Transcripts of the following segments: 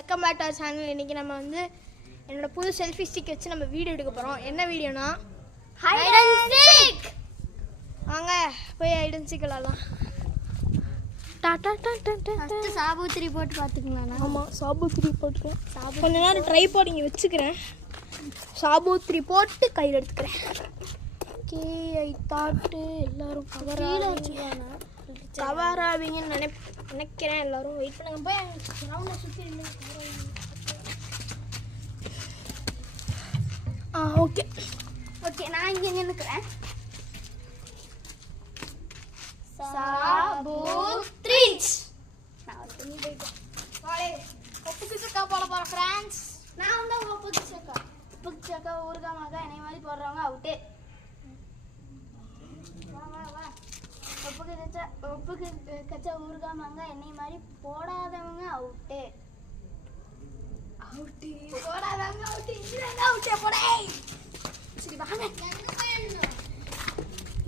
Welcome back to our channel. இன்றைக்கி நம்ம வந்து என்னோட புது செல்ஃபி ஸ்டிக் வச்சு நம்ம வீடியோ எடுக்க போகிறோம். என்ன வீடியோனா ஹைட் அண்ட் சீக். வாங்க போய் ஹைட் அண்ட் சீக் விளாடலாம். ஃபஸ்ட்டு சாபூத்திரி போட்டு பார்த்துக்கலாண்ணா. ஆமாம், சாபூத்திரி போட்டுக்கிறேன். கொஞ்ச நேரம் ட்ரை போட்டு இங்கே வச்சுக்கிறேன். சாபூத்திரி போட்டு கையில் எடுத்துக்கிறேன். ஓகே, ஐ தாட்டு எல்லோரும் கீழே வச்சுக்குவாங்க. கவர் ஆவீங்கன்னு நினைக்கிறேன். எல்லோரும் வெயிட் பண்ணுங்க. போய் ரவுண்டை சுற்றி ஓகே ஓகே, நான் இங்கே நின்றுக்கிறேன். சாபூத்ரி. நான் ஒரு துணி போயிட்டேன். ஒப்புக்கு சக்கா போட போகிறேன் ஃப்ரெண்ட்ஸ். நான் வந்து ஒப்புக்கு சக்கா ஊறுகாமாக என்னை மாதிரி போடுறவங்க அவுட்டே. வா வா வா. ஒப்புக்கு கச்சா ஊறுகாமாங்க என்னை மாதிரி போடாதவங்க அவுட்டே. போடாதவங்க அவுட்டு. இதுதாங்க அவுட்டே போடே. சரி வாங்க.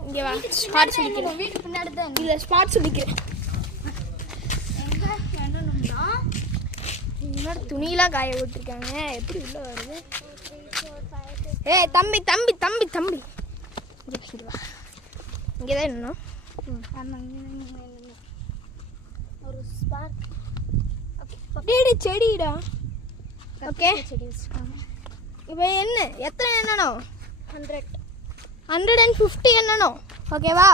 இங்கே வா, ஸ்பாட் சொல்லிக்கிறேன். வீட்டுக்கு பின்னாடி தான் இல்லை, ஸ்பாட் சொல்லிக்கிறேன். எங்கே வேணும்னா முன்னாடி துணியெலாம் காய விட்டுருக்காங்க. எப்படி உள்ளே வருது? ஏய் தம்பி தம்பி தம்பி தம்பி, இங்கே வா. இங்கே தான் இன்னும் ஒரு ஸ்பார்க். டேடி செடிடா. ஓகே, செடி வச்சுருக்காங்க. இப்போ என்ன எத்தனை எண்ணணும்? 100 150 எண்ணணும். ஓகேவா?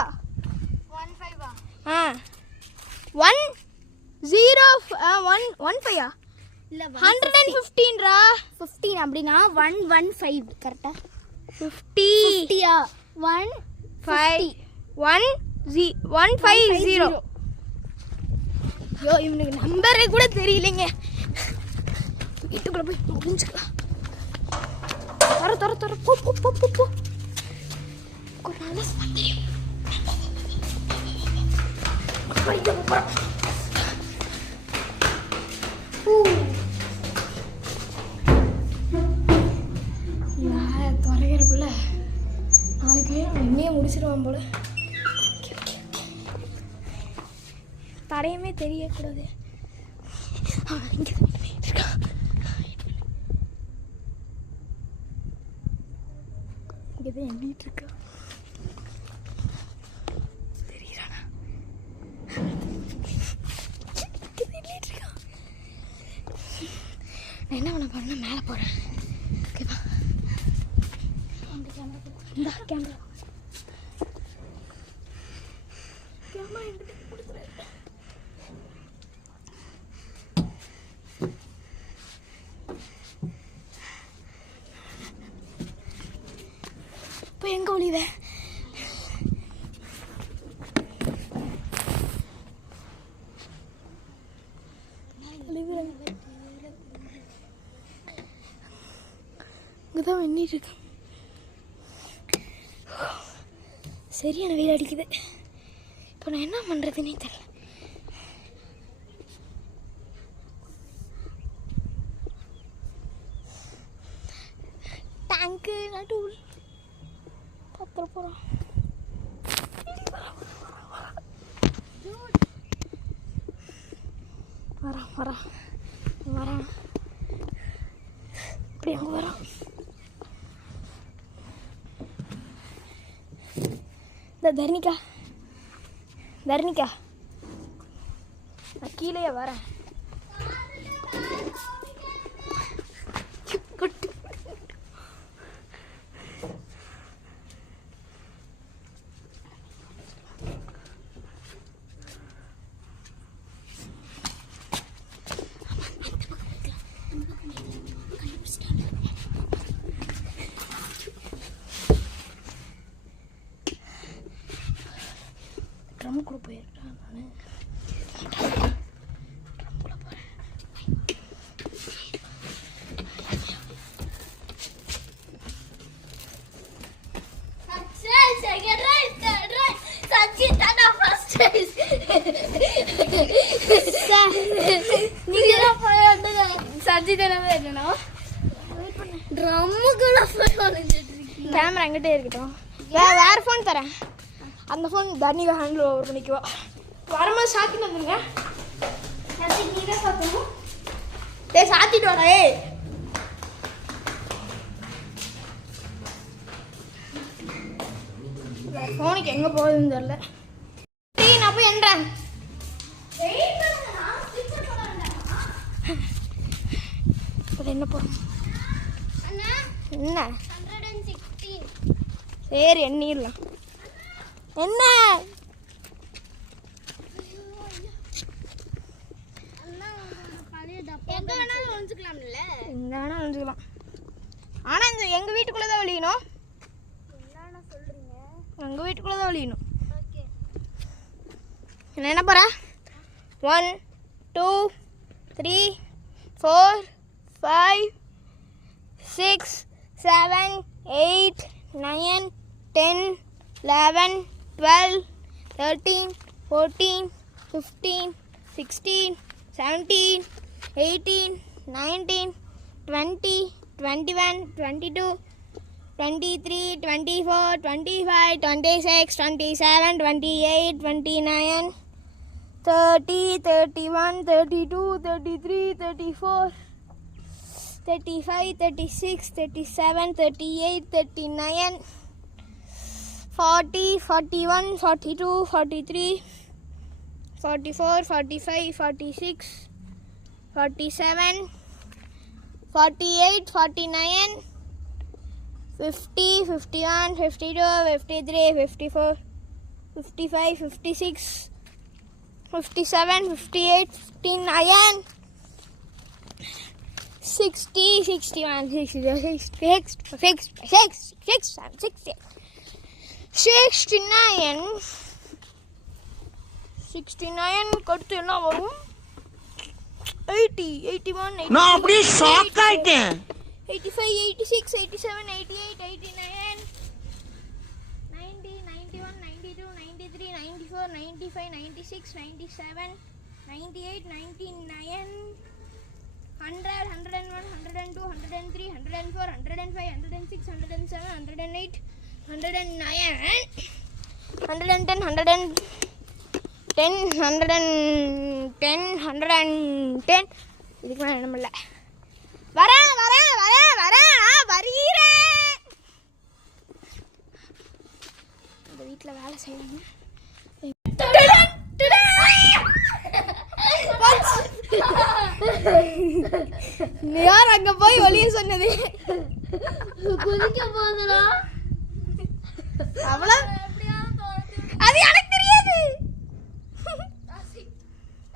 15 ஆ 1 0 1 5 இல்லை 115ரா. 15 அப்படின்னா 115 கரெக்டா? 50 50யா? 1 5 1 150. ஐயோ, இவனுக்கு நம்பரே கூட தெரியலைங்க. வீட்டுக்குள்ள போய் முடிஞ்சுக்கலாம். தர தர தர போ போ போ போ போ. ஒரு நல்ல ஸ்பாட். துறைகிறக்குள்ள நாளைக்கு என்னையே முடிச்சிருவான் போல. தடையுமே தெரியக்கூடாது. இங்கே தான் எண்ணிட்டு இருக்கா. தெரியுறானா? நான் என்ன பண்ண போறேன்னா மேலே போகிறேன். ஓகேவா? இந்த கேமரா இப்போ எங்கே ஒளிவே? இங்கதான் வெண்ணிட்டு இருக்கு. சரியான வெயில் அடிக்குது. இப்போ நான் என்ன பண்ணுறதுன்னே தெரியல. டேங்க்கு நடுவில் பார்த்துட போகிறோம். வரான் வரான் வரான். இப்படி அங்கே வரான். இந்த தர்ணிகா தர்ணிகா, நான் கீழே வரேன். ட்ரம்குள்ளே போயிருக்கேன் நான். ட்ரம்குள்ளே போகிறேன். கேமரா எங்கிட்டே இருக்கட்டும். வேற ஃபோன் தரேன். அந்த ஃபோன் தர்ணிகா ஹேண்டில் ஓவர் பண்ணிக்குவா. வரும்போது ஷாக்கிங் வந்துருங்க. நீங்கள் பார்க்கணும். டேய் சாத்திட்டு வாடா ஏய். ஃபோனுக்கு எங்கே போகுதுன்னு தெரியல. டேய் நான் போய் என்றேன். இப்போ என்ன போகிறோம்? என்ன 116. சரி எண்ணிடலாம். என்ன எங்க வேணாலும் ஒழிச்சுக்கலாம்ல. எங்கே வேணால் அழிஞ்சுக்கலாம். ஆனால் இந்த எங்கள் வீட்டுக்குள்ளே தான் ஒழியணும். என்னன்னு சொல்றீங்க? எங்கள் வீட்டுக்குள்ளே தான் ஒழியணும். ஓகே. என்ன போகிற? 1 2 3 4 5 6 7 8 9 10 11 12 13 14 15 16 17 18 19 20 21 22 23 24 25 26 27 28 29 30 31 32 33 34 35 36 37 38 39 40 41 42 43 44 45 46 47 48 49 50 51 52 53 54 55 56 57 58 59 60 61 62 69 69 கொடுத்து என்ன வரும்? 80 81 நான் அப்படியே ஷாக் ஆயிட்டேன். 85 86 87 88 89 90 91 92 93 94 95 96 97 98 99 100 101 102 103 104 105 106 107 108 109 110 110 இதுக்கு மேலே என்ன பண்ணல. வரேன் வருகிறேன். இந்த வீட்டில் வேலை செய்வாங்க. யார் அங்க போய் வெளிய சொன்னது? குதிக்க போகுதுடா. அவ்வளோ அது எனக்கு தெரியாது.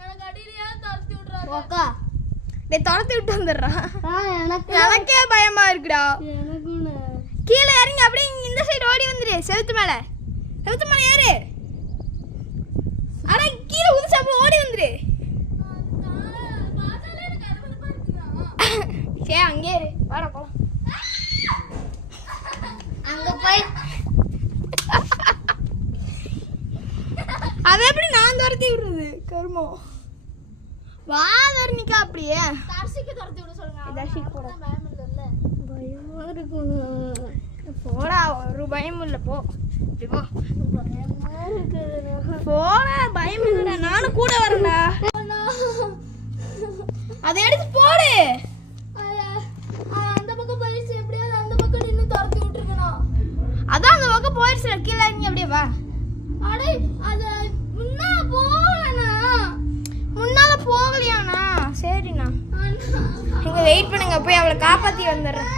எனக்கு அடியிலையா தரத்தி விடுறாரு. ஓகா டேய் துரத்தி விட்டு வந்துடுறான். எனக்கு எனக்கே பயமா இருக்குடா. எனக்குன்னு கீழே இறங்கி அப்படியே இந்த சைடு ஓடி வந்துரு. செவுத்து மேலே ஏறு. அட கீழே உதிச்சு அப்படியே ஓடி வந்துரு. சே அங்கே இரு. வாடா போலாம். அங்க போய் அதை எப்படி நான் துரத்தி விடுறது? கருமம் வா தரணிக்கா. அப்படியே தர்சிக்கு துரத்தி விட சொல்லுங்க. தர்சிக்கு போட பயம் இல்லைல்ல. பயமா இருக்கணும். போடா ஒரு பயமும் இல்லை. போ இப்படி போ. பயமா இருக்குதுடா. போடா பயம் இல்லைடா. நானும் கூட வரேன்டா. அதை எடுத்து போடு. அந்த பக்கம் போயிடுச்சு. எப்படியாவது அந்த பக்கம் நின்று துரத்தி விட்டுருக்கணும். அதான் அந்த பக்கம் போயிடுச்சு. கீழே இறங்கி அப்படியே வா. அடே அது முன்னா போகலண்ணா. முன்னால போகலையாண்ணா? சரிண்ணா. நீங்க வெயிட் பண்ணுங்க. போய் அவளை காப்பாத்தி வந்துடுறேன்.